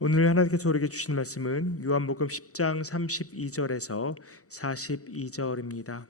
오늘 하나님께서 우리에게 주신 말씀은 요한복음 10장 32절에서 42절입니다.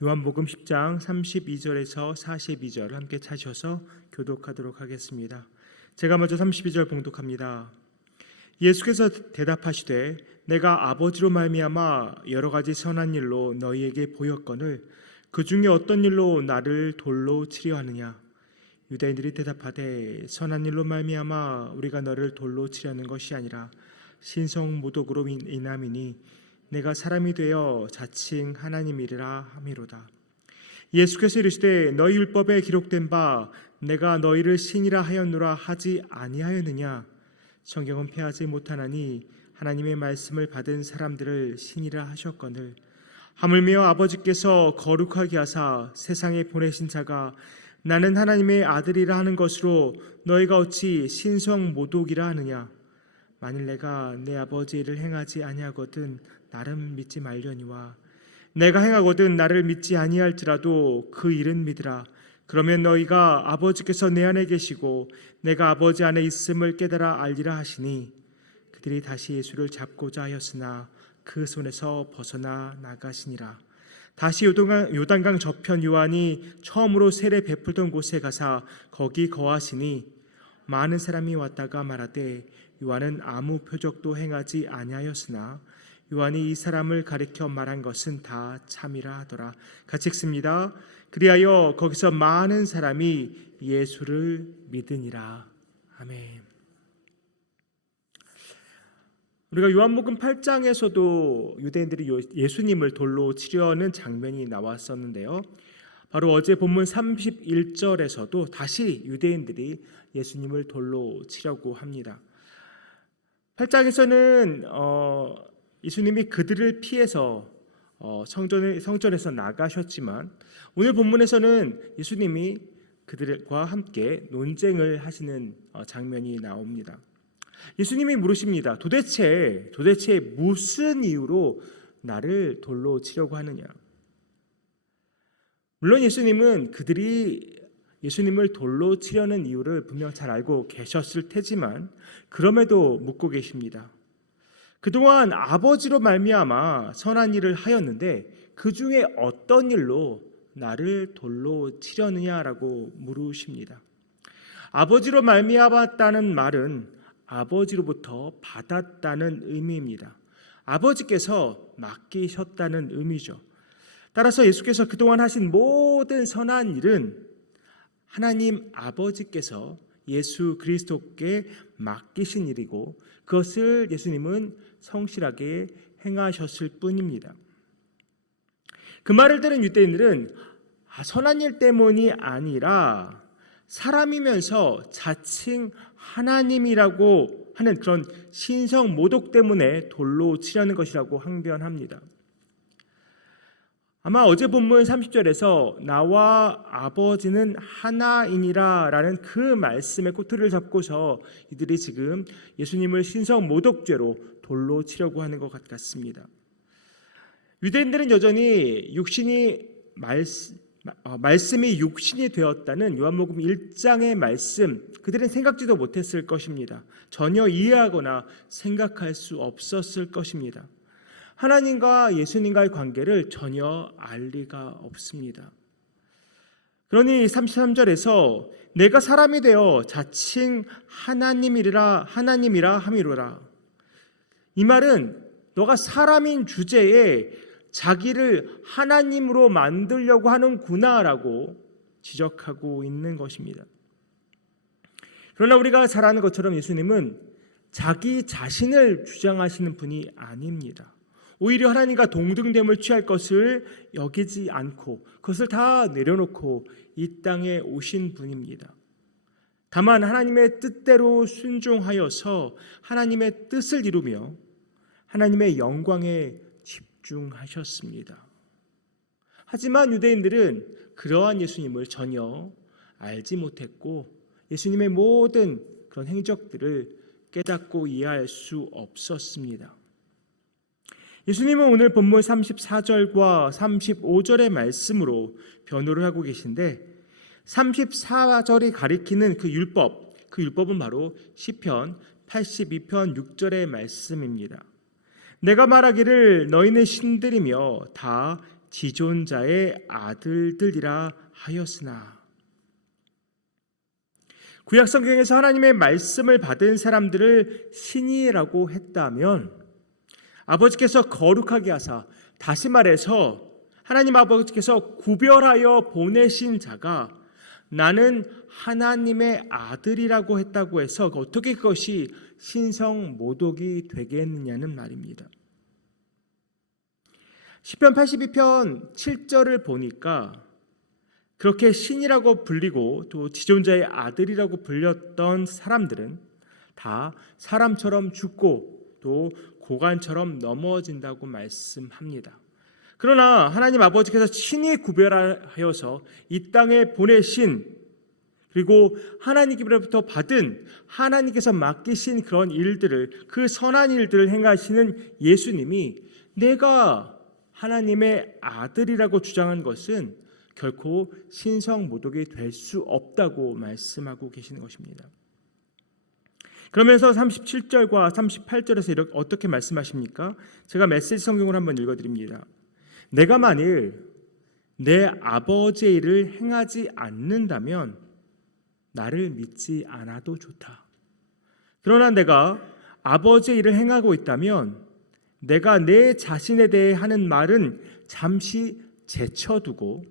요한복음 10장 32절에서 42절 함께 찾으셔서 교독하도록 하겠습니다. 제가 먼저 32절 봉독합니다. 예수께서 대답하시되 내가 아버지로 말미암아 여러 가지 선한 일로 너희에게 보였거늘 그 중에 어떤 일로 나를 돌로 치려 하느냐. 유대인들이 대답하되 선한 일로 말미암아 우리가 너를 돌로 치려는 것이 아니라 신성모독으로 인함이니 내가 사람이 되어 자칭 하나님이라 함이로다. 예수께서 이르시되 너희 율법에 기록된 바 내가 너희를 신이라 하였노라 하지 아니하였느냐. 성경은 패하지 못하나니 하나님의 말씀을 받은 사람들을 신이라 하셨거늘 하물며 아버지께서 거룩하게 하사 세상에 보내신 자가 나는 하나님의 아들이라 하는 것으로 너희가 어찌 신성모독이라 하느냐. 만일 내가 내 아버지의 일을 행하지 아니하거든 나름 믿지 말려니와 내가 행하거든 나를 믿지 아니할지라도 그 일은 믿으라. 그러면 너희가 아버지께서 내 안에 계시고 내가 아버지 안에 있음을 깨달아 알리라 하시니 그들이 다시 예수를 잡고자 하였으나 그 손에서 벗어나 나가시니라. 다시 요단강 저편 요한이 처음으로 세례 베풀던 곳에 가사 거기 거하시니 많은 사람이 왔다가 말하되 요한은 아무 표적도 행하지 아니하였으나 요한이 이 사람을 가리켜 말한 것은 다 참이라 하더라. 같이 읽습니다. 그리하여 거기서 많은 사람이 예수를 믿으니라. 아멘. 우리가 요한복음 8장에서도 유대인들이 예수님을 돌로 치려는 장면이 나왔었는데요. 바로 어제 본문 31절에서도 다시 유대인들이 예수님을 돌로 치려고 합니다. 8장에서는 예수님이 그들을 피해서 성전에서 나가셨지만 오늘 본문에서는 예수님이 그들과 함께 논쟁을 하시는 장면이 나옵니다. 예수님이 물으십니다. 도대체 무슨 이유로 나를 돌로 치려고 하느냐? 물론 예수님은 그들이 예수님을 돌로 치려는 이유를 분명 잘 알고 계셨을 테지만 그럼에도 묻고 계십니다. 그동안 아버지로 말미암아 선한 일을 하였는데 그 중에 어떤 일로 나를 돌로 치려느냐라고 물으십니다. 아버지로 말미암았다는 말은 아버지로부터 받았다는 의미입니다. 아버지께서 맡기셨다는 의미죠. 따라서 예수께서 그동안 하신 모든 선한 일은 하나님 아버지께서 예수 그리스도께 맡기신 일이고 그것을 예수님은 성실하게 행하셨을 뿐입니다. 그 말을 들은 유대인들은 선한 일 때문이 아니라 사람이면서 자칭 하나님이라고 하는 그런 신성 모독 때문에 돌로 치려는 것이라고 항변합니다. 아마 어제 본문 30절에서 나와 아버지는 하나이니라 라는 그 말씀의 꼬투리를 잡고서 이들이 지금 예수님을 신성 모독죄로 돌로 치려고 하는 것 같습니다. 유대인들은 여전히 말씀이 육신이 되었다는 요한복음 1장의 말씀 그들은 생각지도 못했을 것입니다. 전혀 이해하거나 생각할 수 없었을 것입니다. 하나님과 예수님과의 관계를 전혀 알 리가 없습니다. 그러니 33절에서 내가 사람이 되어 자칭 하나님이라 함이로라. 이 말은 너가 사람인 주제에 자기를 하나님으로 만들려고 하는구나라고 지적하고 있는 것입니다. 그러나 우리가 잘 아는 것처럼 예수님은 자기 자신을 주장하시는 분이 아닙니다. 오히려 하나님과 동등됨을 취할 것을 여기지 않고 그것을 다 내려놓고 이 땅에 오신 분입니다. 다만 하나님의 뜻대로 순종하여서 하나님의 뜻을 이루며 하나님의 영광에 집중하셨습니다. 하지만 유대인들은 그러한 예수님을 전혀 알지 못했고 예수님의 모든 그런 행적들을 깨닫고 이해할 수 없었습니다. 예수님은 오늘 본문 34절과 35절의 말씀으로 변호를 하고 계신데 34절이 가리키는 그 율법은 바로 시편 82편 6절의 말씀입니다. 내가 말하기를 너희는 신들이며 다 지존자의 아들들이라 하였으나. 구약 성경에서 하나님의 말씀을 받은 사람들을 신이라고 했다면 아버지께서 거룩하게 하사, 다시 말해서 하나님 아버지께서 구별하여 보내신 자가 나는 하나님의 아들이라고 했다고 해서 어떻게 그것이 신성 모독이 되겠느냐는 말입니다. 시편 82편 7절을 보니까 그렇게 신이라고 불리고 또 지존자의 아들이라고 불렸던 사람들은 다 사람처럼 죽고 또 고관처럼 넘어진다고 말씀합니다. 그러나 하나님 아버지께서 친히 구별하여서 이 땅에 보내신, 그리고 하나님께로부터 받은, 하나님께서 맡기신 그런 일들을, 그 선한 일들을 행하시는 예수님이 내가 하나님의 아들이라고 주장한 것은 결코 신성모독이 될 수 없다고 말씀하고 계시는 것입니다. 그러면서 37절과 38절에서 이렇게 어떻게 말씀하십니까? 제가 메시지 성경을 한번 읽어드립니다. 내가 만일 내 아버지의 일을 행하지 않는다면 나를 믿지 않아도 좋다. 그러나 내가 아버지의 일을 행하고 있다면 내가 내 자신에 대해 하는 말은 잠시 제쳐두고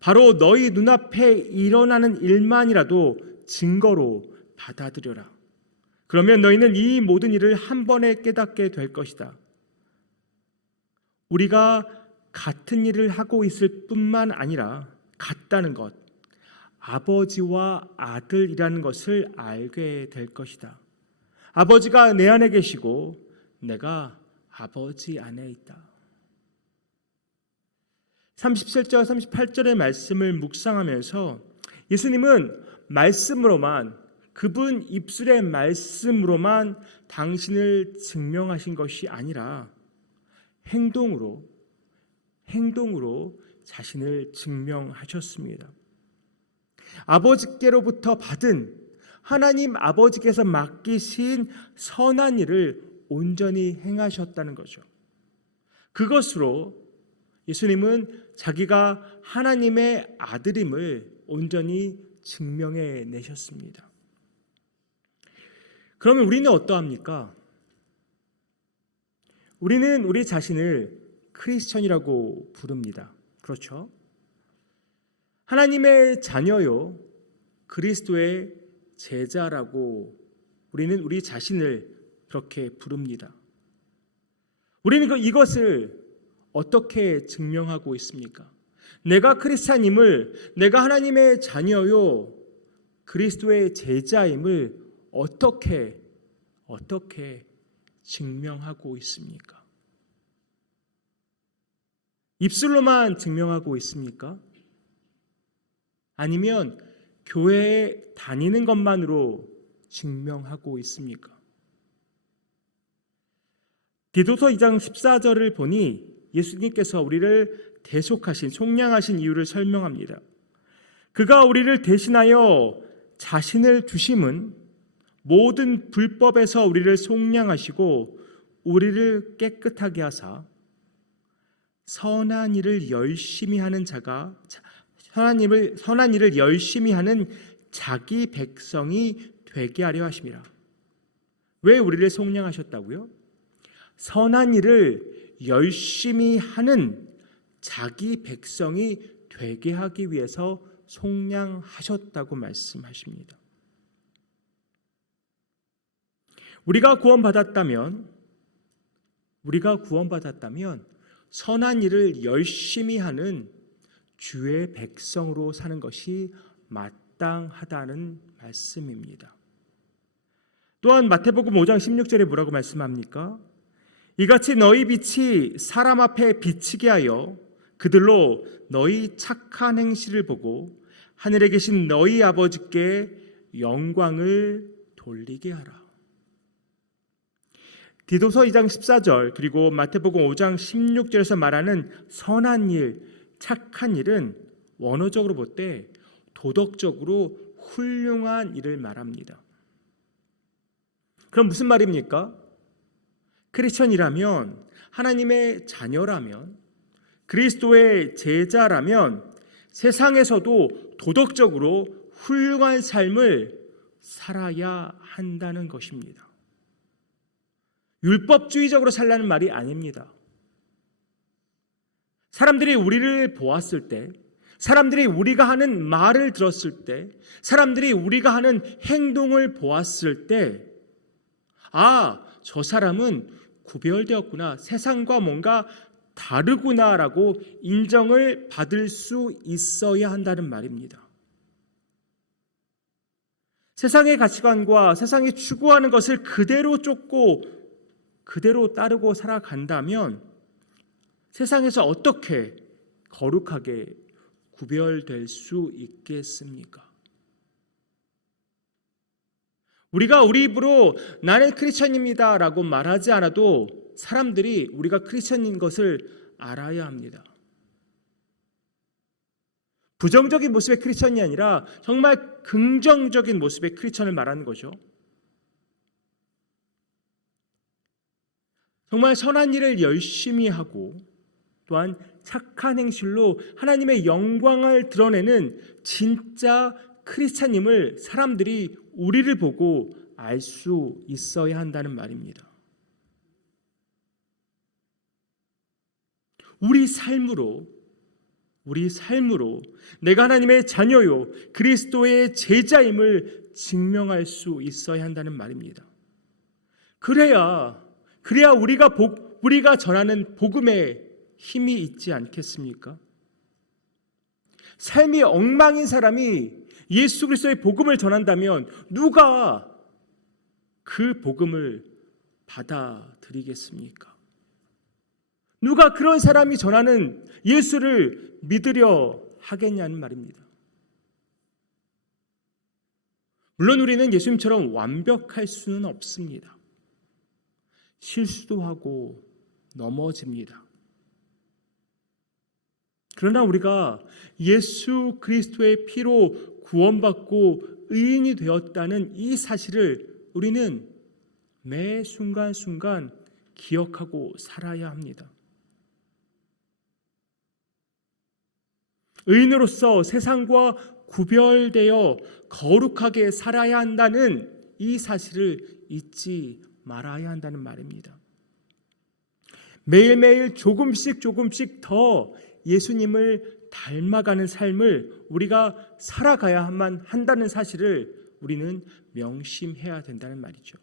바로 너희 눈앞에 일어나는 일만이라도 증거로 받아들여라. 그러면 너희는 이 모든 일을 한 번에 깨닫게 될 것이다. 우리가 같은 일을 하고 있을 뿐만 아니라 같다는 것, 아버지와 아들이라는 것을 알게 될 것이다. 아버지가 내 안에 계시고 내가 아버지 안에 있다. 37절 38절의 말씀을 묵상하면서 예수님은 말씀으로만, 그분 입술의 말씀으로만 당신을 증명하신 것이 아니라 행동으로 자신을 증명하셨습니다. 아버지께로부터 받은, 하나님 아버지께서 맡기신 선한 일을 온전히 행하셨다는 거죠. 그것으로 예수님은 자기가 하나님의 아들임을 온전히 증명해 내셨습니다. 그러면 우리는 어떠합니까? 우리는 우리 자신을 크리스천이라고 부릅니다. 그렇죠? 하나님의 자녀요, 그리스도의 제자라고 우리는 우리 자신을 그렇게 부릅니다. 우리는 이것을 어떻게 증명하고 있습니까? 내가 크리스찬임을, 내가 하나님의 자녀요, 그리스도의 제자임을 어떻게 증명하고 있습니까? 입술로만 증명하고 있습니까? 아니면 교회에 다니는 것만으로 증명하고 있습니까? 디도서 2장 14절을 보니 예수님께서 우리를 대속하신, 속량하신 이유를 설명합니다. 그가 우리를 대신하여 자신을 주심은 모든 불법에서 우리를 속량하시고 우리를 깨끗하게 하사 선한 일을 열심히 하는 자가, 선한 일을 열심히 하는 자기 백성이 되게 하려 하심이라. 왜 우리를 속량하셨다고요? 선한 일을 열심히 하는 자기 백성이 되게 하기 위해서 속량하셨다고 말씀하십니다. 우리가 구원받았다면 선한 일을 열심히 하는 주의 백성으로 사는 것이 마땅하다는 말씀입니다. 또한 마태복음 5장 16절에 뭐라고 말씀합니까? 이같이 너희 빛이 사람 앞에 비치게 하여 그들로 너희 착한 행실을 보고 하늘에 계신 너희 아버지께 영광을 돌리게 하라. 디도서 2장 14절 그리고 마태복음 5장 16절에서 말하는 선한 일, 착한 일은 원어적으로 볼 때 도덕적으로 훌륭한 일을 말합니다. 그럼 무슨 말입니까? 크리스천이라면, 하나님의 자녀라면, 그리스도의 제자라면 세상에서도 도덕적으로 훌륭한 삶을 살아야 한다는 것입니다. 율법주의적으로 살라는 말이 아닙니다. 사람들이 우리를 보았을 때, 사람들이 우리가 하는 말을 들었을 때, 사람들이 우리가 하는 행동을 보았을 때, 아, 저 사람은 구별되었구나, 세상과 뭔가 다르구나라고 인정을 받을 수 있어야 한다는 말입니다. 세상의 가치관과 세상이 추구하는 것을 그대로 쫓고 그대로 따르고 살아간다면 세상에서 어떻게 거룩하게 구별될 수 있겠습니까? 우리가 우리 입으로 나는 크리스천입니다 라고 말하지 않아도 사람들이 우리가 크리스천인 것을 알아야 합니다. 부정적인 모습의 크리스천이 아니라 정말 긍정적인 모습의 크리스천을 말하는 거죠. 정말 선한 일을 열심히 하고 또한 착한 행실로 하나님의 영광을 드러내는 진짜 크리스찬임을 사람들이 우리를 보고 알 수 있어야 한다는 말입니다. 우리 삶으로 내가 하나님의 자녀요 그리스도의 제자임을 증명할 수 있어야 한다는 말입니다. 그래야 우리가 전하는 복음에 힘이 있지 않겠습니까? 삶이 엉망인 사람이 예수 그리스도의 복음을 전한다면 누가 그 복음을 받아들이겠습니까? 누가 그런 사람이 전하는 예수를 믿으려 하겠냐는 말입니다. 물론 우리는 예수님처럼 완벽할 수는 없습니다. 실수도 하고 넘어집니다. 그러나 우리가 예수 그리스도의 피로 구원받고 의인이 되었다는 이 사실을 우리는 매 순간순간 기억하고 살아야 합니다. 의인으로서 세상과 구별되어 거룩하게 살아야 한다는 이 사실을 잊지 말아야 한다는 말입니다. 매일매일 조금씩 더 예수님을 닮아가는 삶을 우리가 살아가야만 한다는 사실을 우리는 명심해야 된다는 말이죠.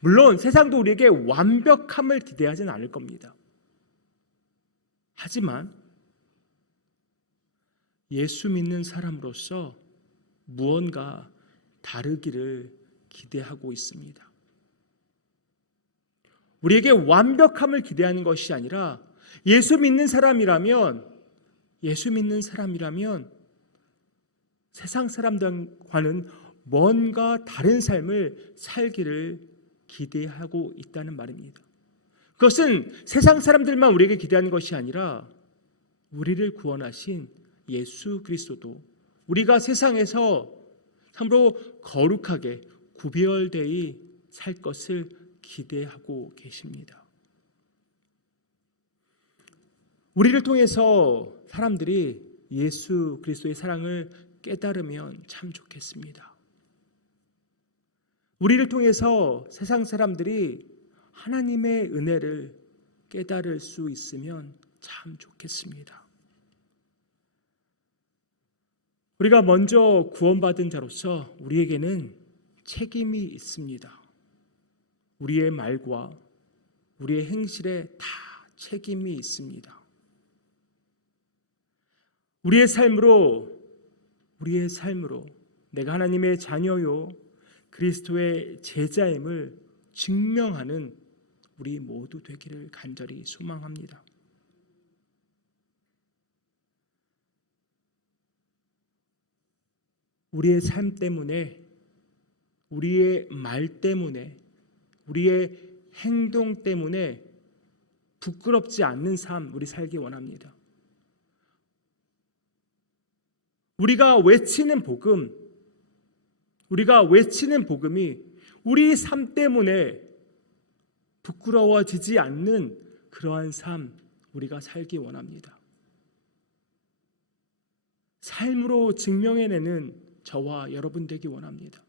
물론 세상도 우리에게 완벽함을 기대하지는 않을 겁니다. 하지만 예수 믿는 사람으로서 무언가 다르기를 기대하고 있습니다. 우리에게 완벽함을 기대하는 것이 아니라 예수 믿는 사람이라면 세상 사람들과는 뭔가 다른 삶을 살기를 기대하고 있다는 말입니다. 그것은 세상 사람들만 우리에게 기대하는 것이 아니라 우리를 구원하신 예수 그리스도도 우리가 세상에서 참으로 거룩하게 구별되이 살 것을 기대하고 계십니다. 우리를 통해서 사람들이 예수 그리스도의 사랑을 깨달으면 참 좋겠습니다. 우리를 통해서 세상 사람들이 하나님의 은혜를 깨달을 수 있으면 참 좋겠습니다. 우리가 먼저 구원받은 자로서 우리에게는 책임이 있습니다. 우리의 말과 우리의 행실에 다 책임이 있습니다. 우리의 삶으로 내가 하나님의 자녀요 그리스도의 제자임을 증명하는 우리 모두 되기를 간절히 소망합니다. 우리의 삶 때문에, 우리의 말 때문에, 우리의 행동 때문에 부끄럽지 않는 삶 우리 살기 원합니다. 우리가 외치는 복음, 우리가 외치는 복음이 우리 삶 때문에 부끄러워지지 않는 그러한 삶 우리가 살기 원합니다. 삶으로 증명해내는 저와 여러분 되기 원합니다.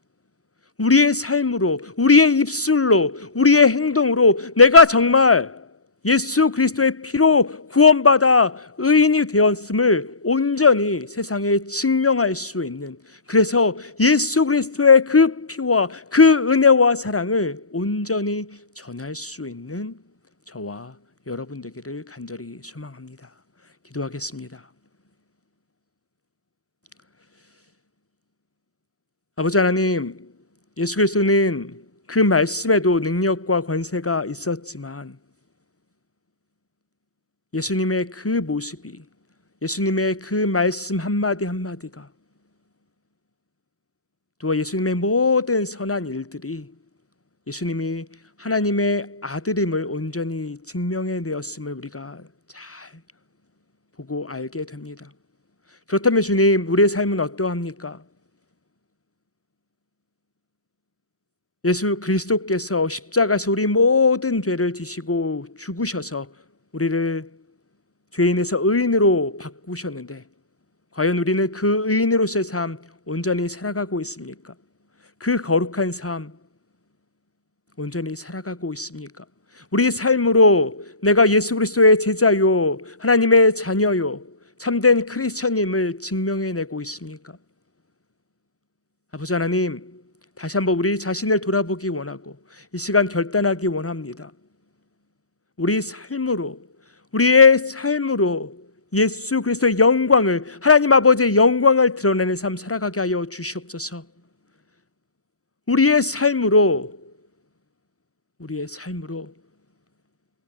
우리의 삶으로, 우리의 입술로, 우리의 행동으로 내가 정말 예수 그리스도의 피로 구원받아 의인이 되었음을 온전히 세상에 증명할 수 있는, 그래서 예수 그리스도의 그 피와 그 은혜와 사랑을 온전히 전할 수 있는 저와 여러분 되기를 간절히 소망합니다. 기도하겠습니다. 아버지 하나님, 예수 그리스도는 그 말씀에도 능력과 권세가 있었지만 예수님의 그 모습이, 예수님의 그 말씀 한마디 한마디가, 또 예수님의 모든 선한 일들이 예수님이 하나님의 아들임을 온전히 증명해 내었음을 우리가 잘 보고 알게 됩니다. 그렇다면 주님, 우리의 삶은 어떠합니까? 예수 그리스도께서 십자가에서 우리 모든 죄를 지시고 죽으셔서 우리를 죄인에서 의인으로 바꾸셨는데 과연 우리는 그 의인으로서의 삶 온전히 살아가고 있습니까? 그 거룩한 삶 온전히 살아가고 있습니까? 우리 삶으로 내가 예수 그리스도의 제자요, 하나님의 자녀요, 참된 크리스천임을 증명해내고 있습니까? 아버지 하나님, 다시 한번 우리 자신을 돌아보기 원하고 이 시간 결단하기 원합니다. 우리의 삶으로 예수 그리스도의 영광을, 하나님 아버지의 영광을 드러내는 삶 살아가게 하여 주시옵소서. 우리의 삶으로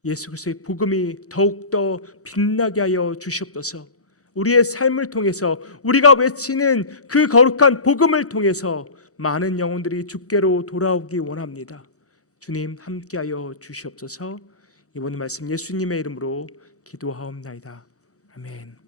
예수 그리스도의 복음이 더욱더 빛나게 하여 주시옵소서. 우리의 삶을 통해서 우리가 외치는 그 거룩한 복음을 통해서 많은 영혼들이 주께로 돌아오기 원합니다. 주님 함께하여 주시옵소서. 이번 말씀 예수님의 이름으로 기도하옵나이다. 아멘.